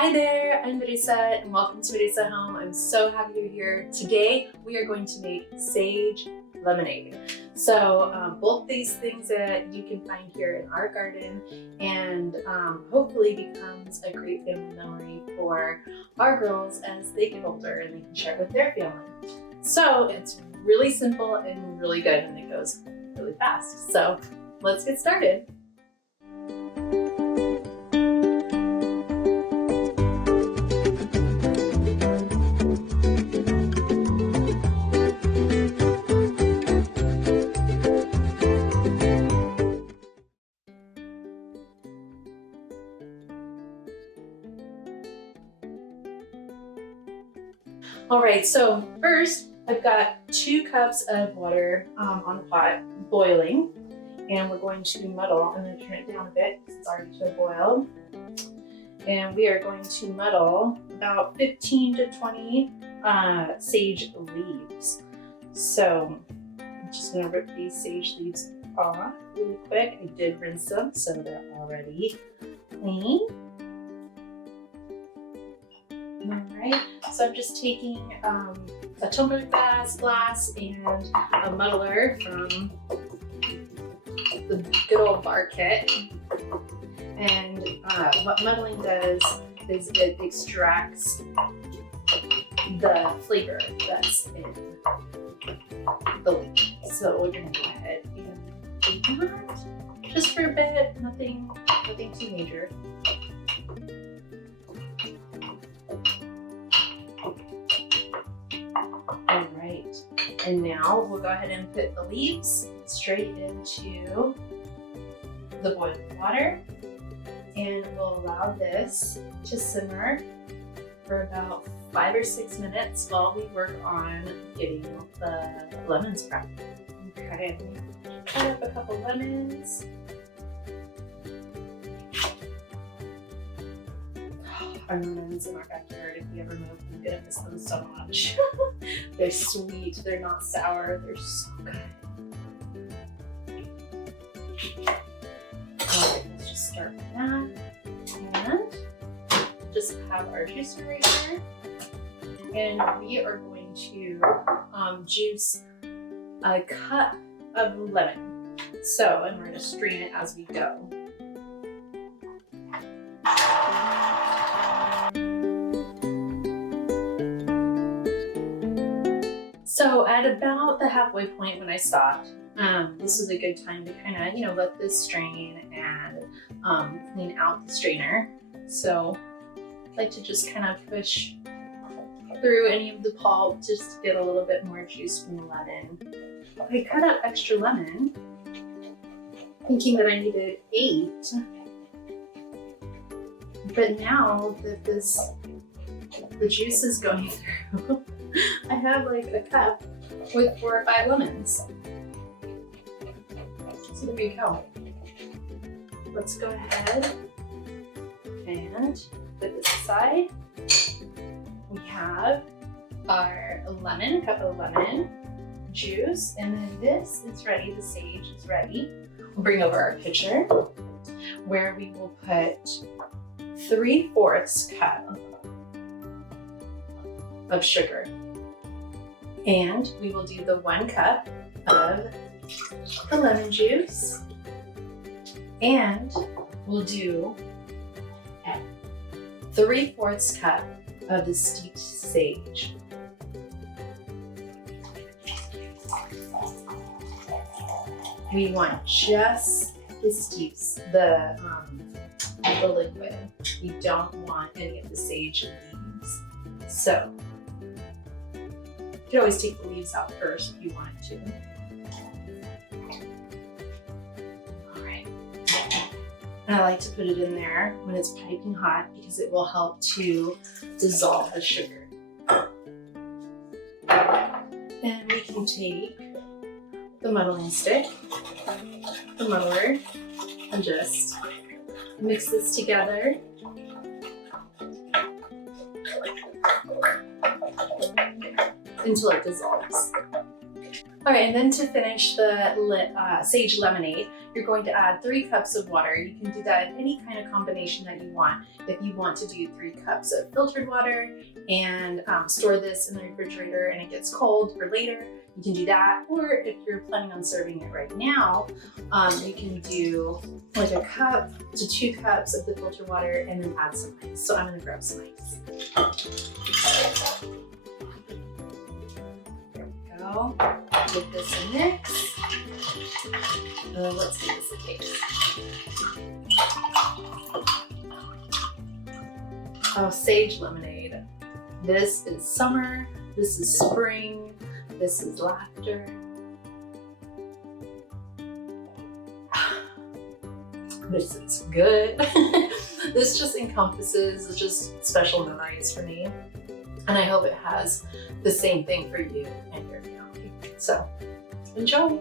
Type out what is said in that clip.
Hi there, I'm Marisa and welcome to Marisa Home. I'm so happy you're here. Today we are going to make sage lemonade. So both these things that you can find here in our garden and hopefully becomes a great family memory for our girls as they get older and they can share it with their family. So it's really simple and really good and it goes really fast. So let's get started. All right, so first I've got 2 cups of water on the pot boiling, and we're going to muddle. I'm going to turn it down a bit because it's already too boiled. And we are going to muddle about 15 to 20 sage leaves. So I'm just going to rip these sage leaves off really quick. I did rinse them, so they're already clean. All right, so I'm just taking a tumbler glass and a muddler from the good old bar kit. And what muddling does is it extracts the flavor that's in the leaf. So we're gonna go ahead and do that just for a bit, nothing too major. All right, and now we'll go ahead and put the leaves straight into the boiling water, and we'll allow this to simmer for about 5 or 6 minutes while we work on getting the lemons prepped. Okay, cut up a couple lemons. Our lemons in our backyard, if we ever move, I'm gonna miss them so much. They're sweet, they're not sour, they're so good. Alright, let's just start with that. And just have our juicer right here. And we are going to juice a cup of lemon. So, and we're gonna strain it as we go. So at about the halfway point when I stopped, this was a good time to kind of, let this strain and clean out the strainer. So I like to just kind of push through any of the pulp just to get a little bit more juice from the lemon. I cut up extra lemon, thinking that I needed 8. But now that the juice is going through, I have like a cup with 4 or 5 lemons. So there you go. Let's go ahead and put this aside. We have our cup of lemon juice, and then this is ready, the sage is ready. We'll bring over our pitcher where we will put 3/4 cup of sugar. And we will do the 1 cup of the lemon juice, and we'll do 3/4 cup of the steeped sage. We want just the steeps, the liquid. We don't want any of the sage leaves. So you can always take the leaves out first if you wanted to. All right. And I like to put it in there when it's piping hot because it will help to dissolve the sugar. And we can take the muddling stick, the muddler, and just mix this together. Until it dissolves. All right, and then to finish the sage lemonade, you're going to add 3 cups of water. You can do that in any kind of combination that you want. If you want to do 3 cups of filtered water and store this in the refrigerator and it gets cold for later, you can do that. Or if you're planning on serving it right now, you can do like 1 cup to 2 cups of the filtered water and then add some ice. So I'm gonna grab some ice. There we go. Give this a mix. Let's give this a taste. Oh, sage lemonade. This is summer, this is spring, this is laughter. This is good. This just encompasses just special memories for me. And I hope it has the same thing for you and your family. So enjoy.